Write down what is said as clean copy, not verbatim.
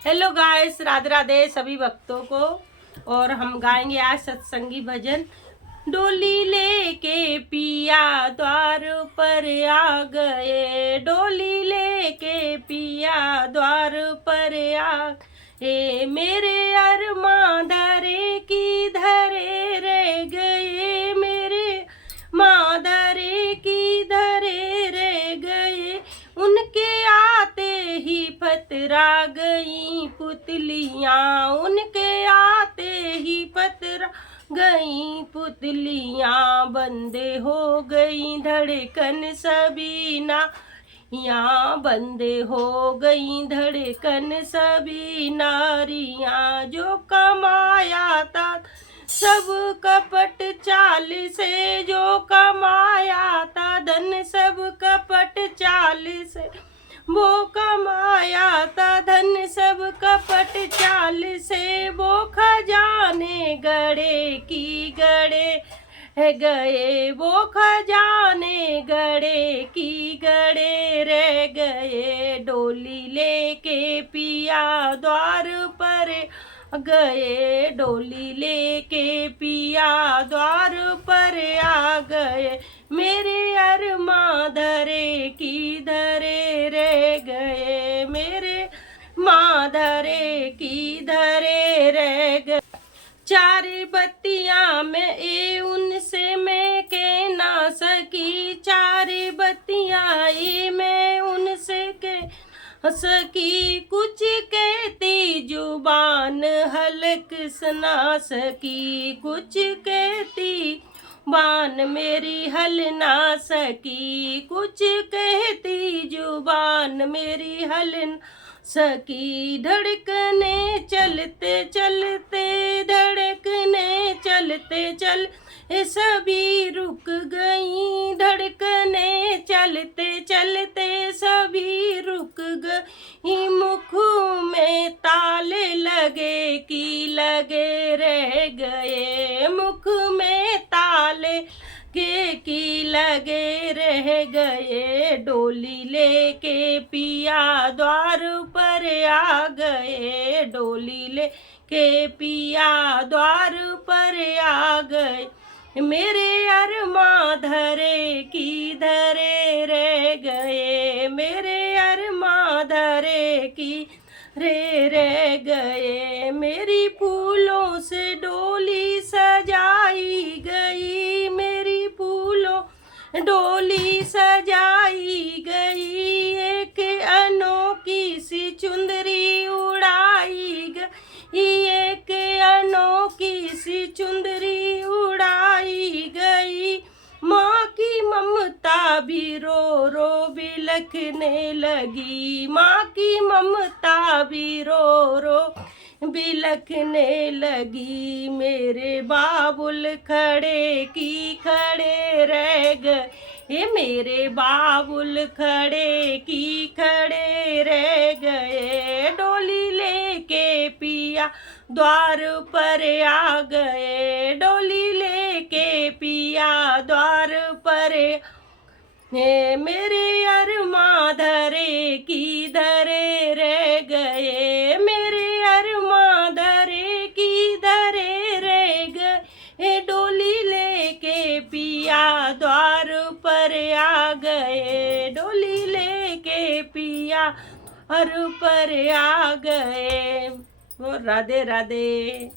Hello guys, Radhe Radhe सभी भक्तों को। और हम गाएंगे आज सत्संगी भजन। डोली लेके पिया द्वार पर आ गए, डोली लेके पिया द्वार पर आ गए। मेरे अरमां धरे की धरे रह गए, मेरे माँ धरे की धरे रह गए। उनके आते ही पतरा गई पुतलियाँ, उनके आते ही पतरा गई पुतलियाँ। बंदे हो गई धड़कन सभी ना, यहाँ बंदे हो गई धड़कन सभी नारियाँ। जो कमाया था सब कपट चाल से, जो कमाया था धन सब कपट चाल से, वो कमाया था धन सब कपट चाल से। वो खजाने गड़े की गड़े गए, वो खजाने गड़े की गड़े रह गए। डोली लेके पिया द्वार पर गए, डोली लेके पिया द्वार पर आ गए। मेरे अरमां धरे की धरे रह गए, मेरे माँ धरे की धरे रह गए। चार बत्तियां में ए उनसे मैं कह ना सकी, चार बत्तियां ए मैं उनसे कह सकी। कुछ कहती जुबान हलक सुना सकी, कुछ कहती जुबान मेरी हल ना सकी, कुछ कहती जुबान मेरी हल ना सकी। धड़कने चलते चलते, धड़कने चलते चल सभी रुक गई, धड़कने चलते चलते सभी रुक गई। मुख में ताले लगे की लगे रह गए, मुख में ताले के की लगे रह गए। डोली लेके पिया द्वार पर आ गए, डोली लेके पिया द्वार पर आ गए। मेरे अरमां धरे की धरे रह गए, मेरे अरमां धरे की रे रह गए। मेरी फूलों से डोली सजाई गई, मेरी फूलों डोली सजाई गई। एक अनोखी सी चुंदरी उड़ाई गई, एक अनोखी सी चुंदरी उड़ाई गई। माँ की ममता भी रो रो बिलखने लगी, माँ की ममता भी रो रो बिलखने लगी। मेरे बाबुल खड़े की खड़े रह गए, ये मेरे बाबुल खड़े की खड़े रह गए। डोली लेके पिया द्वार पर आ गए, डोली लेके पिया द्वार पर। मेरे अरमां धरे की धरे रह गए, मेरे अरमां धरे की धरे रह गए। डोली लेके पिया द्वार पर आ गए, डोली लेके पिया द्वार पर आ गए। वो राधे राधे।